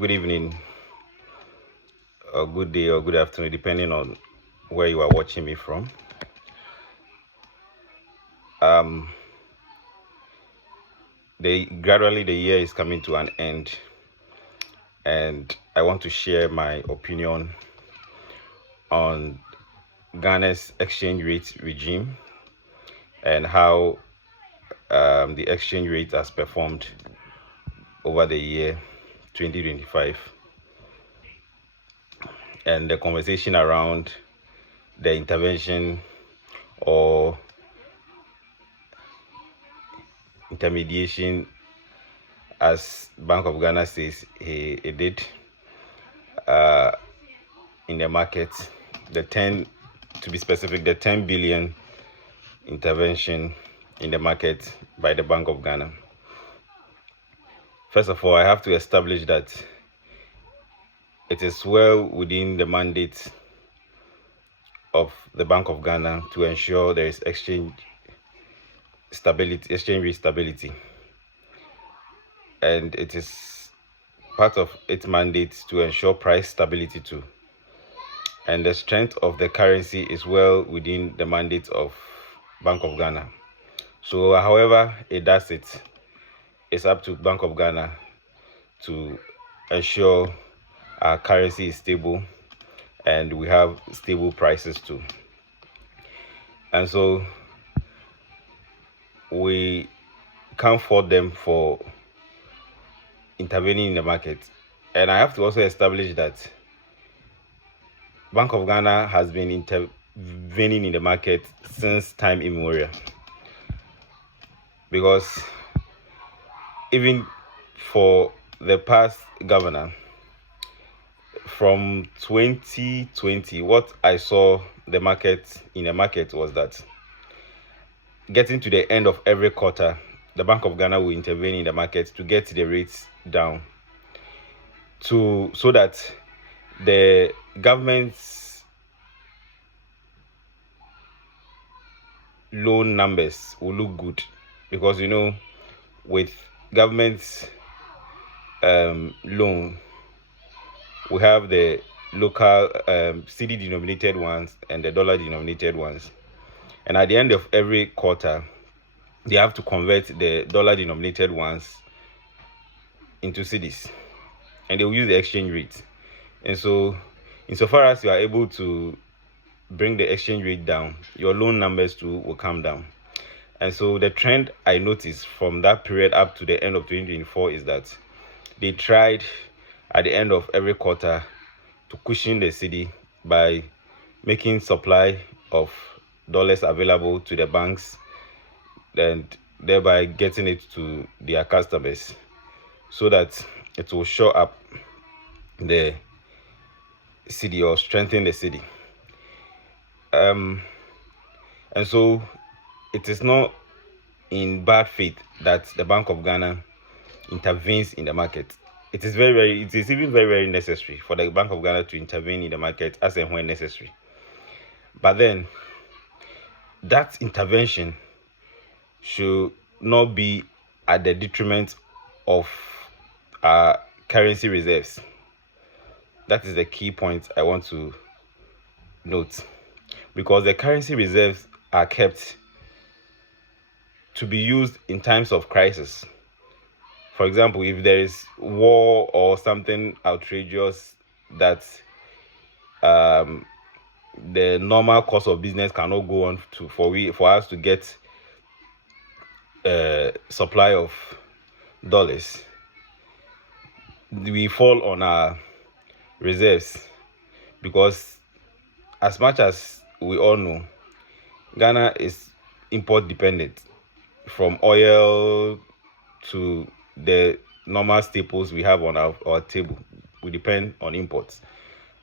Good evening, or good day, or good afternoon, depending on where you are watching me from. Um, gradually the year is coming to an end, and I want to share my opinion on Ghana's exchange rate regime and how the exchange rate has performed over the year 2025, and the conversation around the intervention or intermediation, as Bank of Ghana says he did in the market, the 10, to be specific, the 10 billion intervention in the market by the Bank of Ghana. First of all, I have to establish that it is well within the mandate of the Bank of Ghana to ensure there is exchange rate stability, and it is part of its mandate to ensure price stability too. And the strength of the currency is well within the mandate of Bank of Ghana. So however it does it, it's up to Bank of Ghana to ensure our currency is stable and we have stable prices too. And so we can't fault them for intervening in the market. And I have to also establish that Bank of Ghana has been intervening in the market since time immemorial, because even for the past governor from 2020, what I saw in the market was that getting to the end of every quarter, the Bank of Ghana will intervene in the market to get the rates down, so that the government's loan numbers will look good. Because with government's loan, we have the local Cedi denominated ones and the dollar denominated ones, and at the end of every quarter they have to convert the dollar denominated ones into cedis, and they will use the exchange rate. And so insofar as you are able to bring the exchange rate down, your loan numbers too will come down. And so the trend I noticed from that period up to the end of 2024 is that they tried at the end of every quarter to cushion the cedi by making supply of dollars available to the banks and thereby getting it to their customers so that it will show up the cedi or strengthen the cedi. And so it is not in bad faith that the Bank of Ghana intervenes in the market. It is even very necessary for the Bank of Ghana to intervene in the market as and when necessary. But then that intervention should not be at the detriment of our currency reserves. That is the key point I want to note, because the currency reserves are kept to be used in times of crisis. For example, if there is war or something outrageous that the normal course of business cannot go on for us to get supply of dollars, we fall on our reserves. Because as much as we all know, Ghana is import dependent, from oil to the normal staples we have on our table. We depend on imports.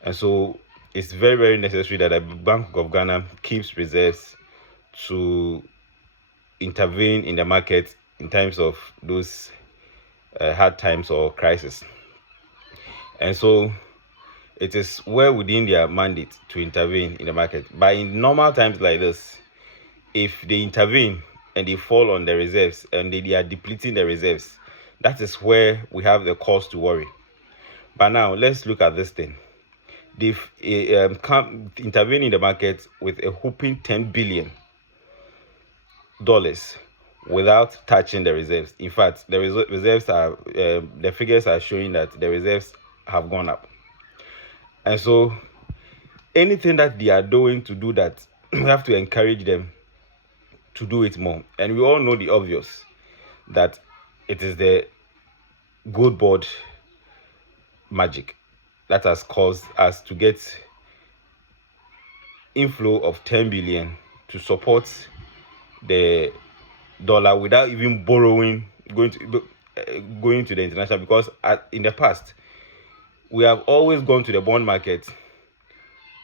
And so it's very necessary that the Bank of Ghana keeps reserves to intervene in the market in times of those hard times or crisis. And so it is well within their mandate to intervene in the market. But in normal times like this, if they intervene and they fall on the reserves and they are depleting the reserves, that is where we have the cause to worry. But now let's look at this thing. They've come intervene in the market with a whopping $10 billion without touching the reserves. In fact, the reserves are the figures are showing that the reserves have gone up. And so anything that they are doing to do that, we have to encourage them to do it more. And we all know the obvious, that it is the Goldbod magic that has caused us to get inflow of 10 billion to support the dollar without even borrowing, going to the international, because in the past we have always gone to the bond market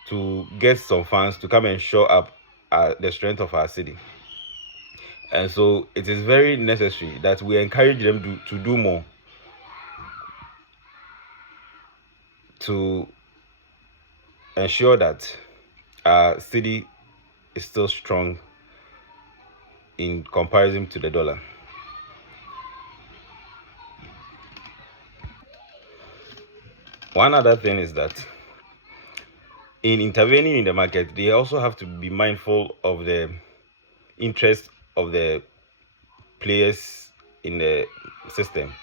to get some funds to come and show up the strength of our city. And so it is very necessary that we encourage them to do more to ensure that our city is still strong in comparison to the dollar. One other thing is that in intervening in the market, they also have to be mindful of the interest of the players in the system,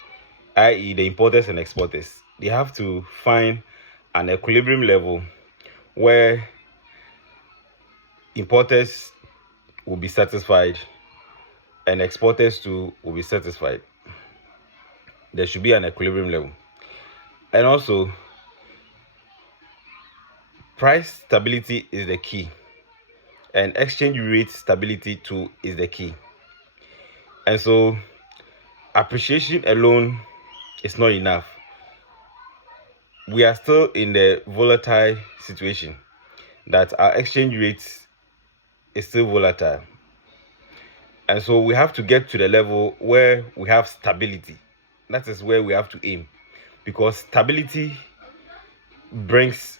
i.e. the importers and exporters. They have to find an equilibrium level where importers will be satisfied and exporters too will be satisfied. There should be an equilibrium level. And also, price stability is the key, and exchange rate stability too is the key. And so appreciation alone is not enough. We are still in the volatile situation that our exchange rate is still volatile. And so we have to get to the level where we have stability. That is where we have to aim, because stability gives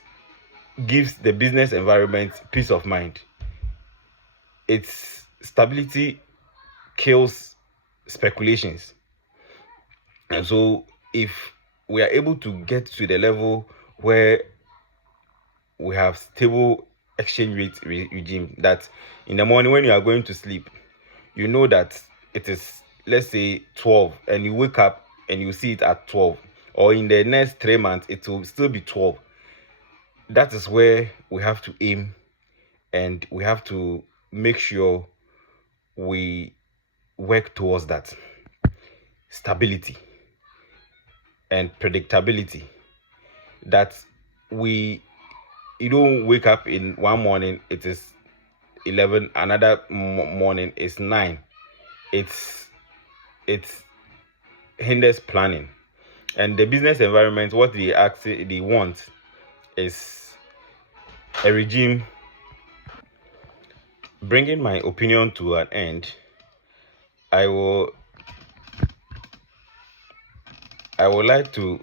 the business environment peace of mind. Its stability kills speculations. And so if we are able to get to the level where we have stable exchange rate regime, that in the morning when you are going to sleep, you know that it is, let's say, 12, and you wake up and you see it at 12, or in the next 3 months it will still be 12. That is where we have to aim, and we have to make sure we work towards that stability and predictability, that you don't wake up in one morning it is 11, another morning it's 9. It's hinders planning. And the business environment, what they want is a regime. Bringing my opinion to an end, I would like to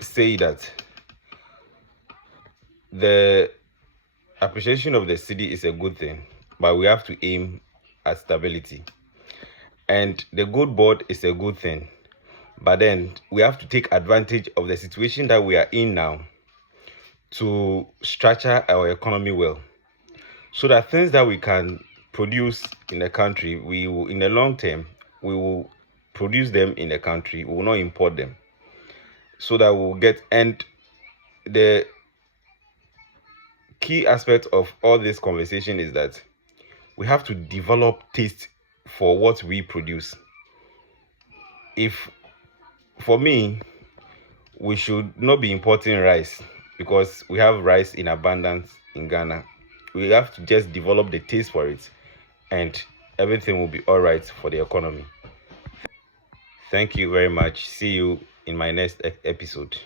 say that the appreciation of the cedi is a good thing, but we have to aim at stability. And the Goldbod is a good thing, but then we have to take advantage of the situation that we are in now to structure our economy well, so that things that we can produce in the country, we will, in the long term, we will produce them in the country. We will not import them, so that we'll get. And the key aspect of all this conversation is that we have to develop taste for what we produce. For me, we should not be importing rice, because we have rice in abundance in Ghana. We have to just develop the taste for it, and everything will be all right for the economy. Thank you very much. See you in my next episode.